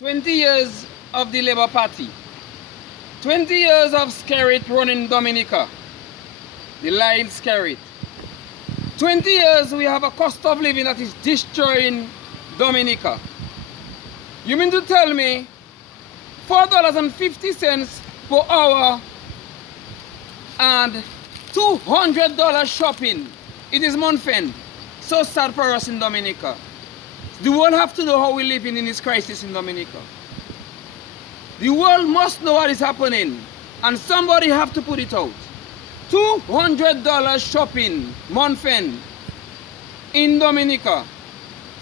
20 years of the Labour Party, 20 years of Skerrit running Dominica, the lying Skerrit. 20 years we have a cost of living that is destroying Dominica. You mean to tell me $4.50 per hour and $200 shopping? It is month end. So sad for us in Dominica. The world have to know how we live in this crisis in Dominica. The world must know what is happening, and somebody have to put it out. $200 shopping month end in Dominica.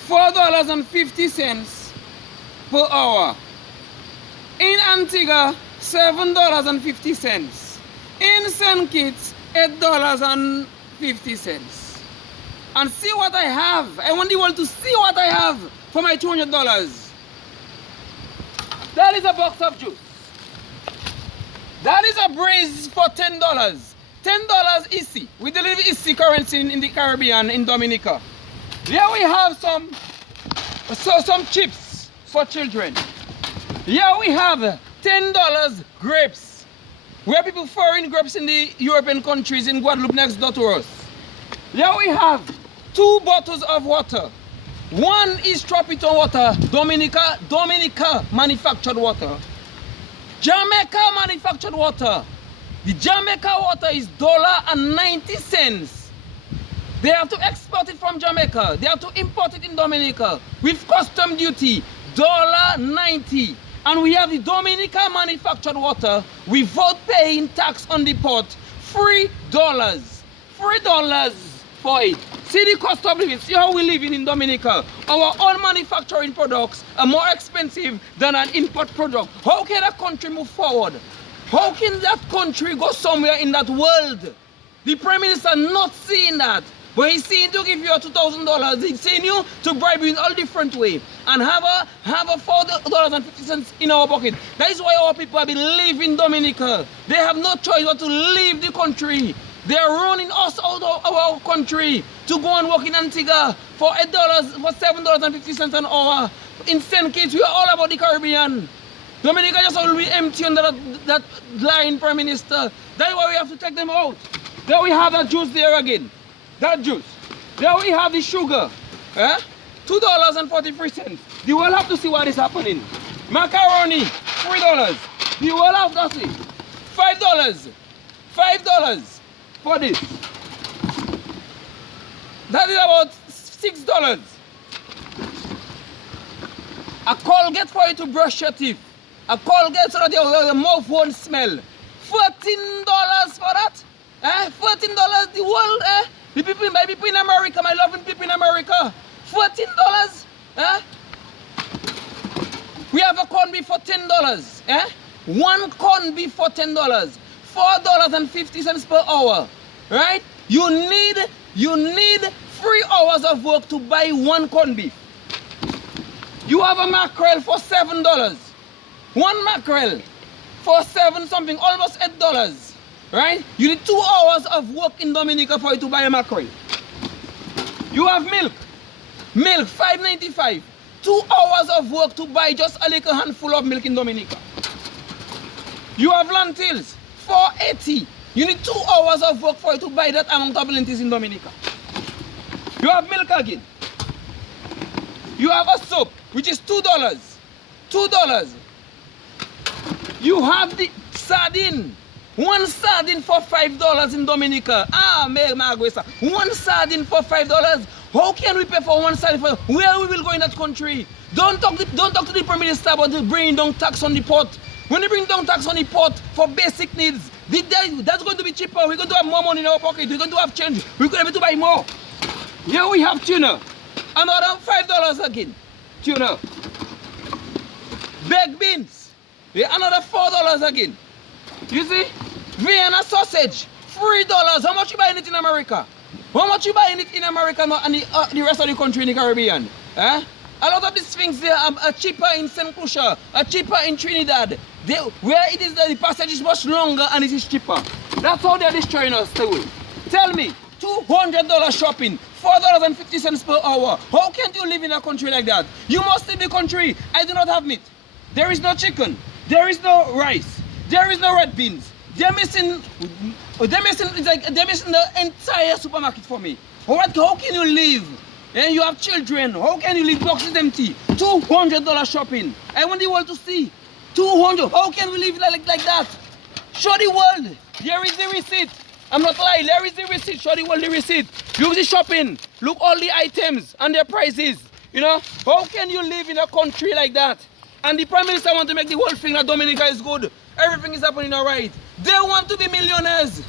$4.50 per hour. In Antigua, $7.50. In St. Kitts, $8.50. And see what I have. I want the world to see what I have for my $200. That is a box of juice. That is a breeze for $10. $10 easy. We deliver easy currency in the Caribbean, in Dominica. Here we have some chips for children. Here we have $10 grapes. Where people foreign grapes in the European countries, in Guadeloupe next door to us. Here we have 2 bottles of water. One is Tropito water, Dominica manufactured water. Jamaica manufactured water. The Jamaica water is $1.90. They have to export it from Jamaica. They have to import it in Dominica with custom duty, $1.90. And we have the Dominica manufactured water without paying tax on the port, $3. $3 for it. See the cost of living. See how we live in Dominica. Our own manufacturing products are more expensive than an import product. How can a country move forward? How can that country go somewhere in that world? The Prime Minister not seeing that. But he's saying to give you a $2,000. He's saying you to bribe you in all different way. And have a $4.50 in our pocket. That is why our people have been leaving Dominica. They have no choice but to leave the country. They are running us out of our country to go and work in Antigua for $7.50 an hour. In St. Kitts, we are all about the Caribbean. Dominica just will be empty under that lying Prime Minister. That's why we have to take them out. There we have that juice there again. That juice. There we have the sugar. $2.43. The world have to see what is happening. Macaroni, $3. The world have to see. $5. $5 for this. That is about $6. A Colgate for you to brush your teeth. A Colgate so that your mouth won't smell. $14 for that? $14 the world, The people, my people in America, my loving people in America. $14, We have a corned beef for $10, One corned beef for $10. $4.50 per hour, right? You need 3 hours of work to buy 1 corned beef. You have a mackerel for $7. 1 mackerel for 7 something, almost $8. Right? You need 2 hours of work in Dominica for you to buy a mackerel. You have milk. Milk, $5.95. 2 hours of work to buy just a little handful of milk in Dominica. You have lentils, $4.80. You need 2 hours of work for you to buy that amount of lentils in Dominica. You have milk again. You have a soap, which is $2. $2. You have the sardine. 1 sardine for $5 in Dominica. One sardine for $5. How can we pay for 1 sardine? Where we will go in that country? Don't talk to the Prime Minister about bringing down tax on the port. When they bring down tax on the port for basic needs, that's going to be cheaper. We're going to have more money in our pocket. We're going to have change. We're going to be able to buy more. Here we have tuna. Another $5 again. Tuna. Baked beans. Another $4 again. You see? Vienna sausage, $3. How much you buying it in America? How much you buying it in America and the rest of the country in the Caribbean? A lot of these things there are cheaper in St. Lucia, are cheaper in Trinidad. Where it is the passage is much longer and it is cheaper. That's how they're destroying us today. Tell me, $200 shopping, $4.50 per hour. How can you live in a country like that? You must leave the country. I do not have meat. There is no chicken. There is no rice. There is no red beans. They're missing they're missing the entire supermarket for me. How can you live? And you have children. How can you leave boxes empty? $200 shopping. I want the world to see. 200. How can we live like that? Show the world. Here is the receipt. I'm not lying. There is the receipt. Show the world the receipt. Look the shopping. Look all the items and their prices. You know, how can you live in a country like that? And the Prime Minister want to make the whole thing that Dominica is good. Everything is happening all right. They want to be millionaires.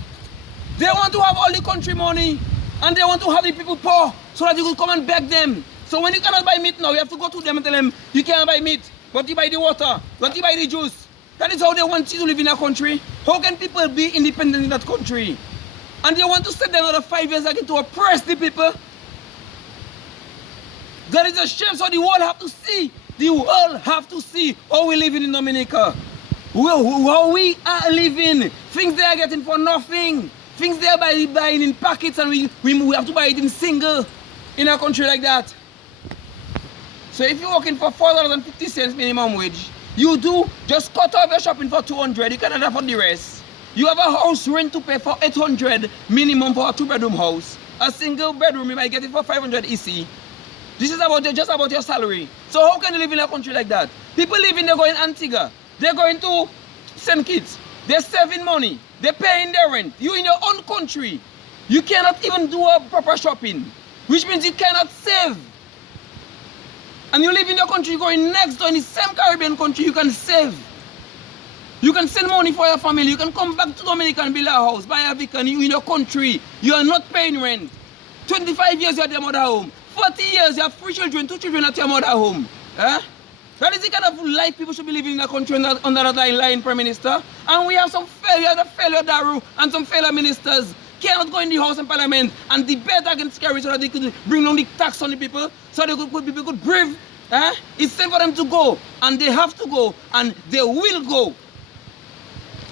They want to have all the country money. And they want to have the people poor so that you could come and beg them. So when you cannot buy meat now, you have to go to them and tell them, you can't buy meat, but you buy the water, but you buy the juice. That is how they want you to live in a country. How can people be independent in that country? And they want to stay there another 5 years again to oppress the people. That is a shame, so the world have to see. The world have to see how we live in Dominica. How we are living. Things they are getting for nothing. Things they are buying in packets, and we have to buy it in single in a country like that. So if you're working for $4.50 minimum wage, you do just cut off your shopping for $200. You cannot afford the rest. You have a house rent to pay for $800 minimum for a 2-bedroom house. A single bedroom, you might get it for $500 EC. This is just about your salary. So how can you live in a country like that? People living, they're going Antigua. They're going to St. Kitts. They're saving money. They're paying their rent. You in your own country, you cannot even do a proper shopping, which means you cannot save. And you live in your country, you're going next door in the same Caribbean country, you can save. You can send money for your family. You can come back to Dominica and build a house, buy a vehicle, and you in your country. You are not paying rent. 25 years you're at your mother home. 40 years you have 3 children, 2 children at your mother home. Eh? That is the kind of life people should be living in a country under that line, Prime Minister. And we have some failure, Daru, and some failure ministers cannot go in the House and Parliament and debate against Kerry so that they could bring down the tax on the people, so that people could breathe. It's time for them to go, and they have to go, and they will go.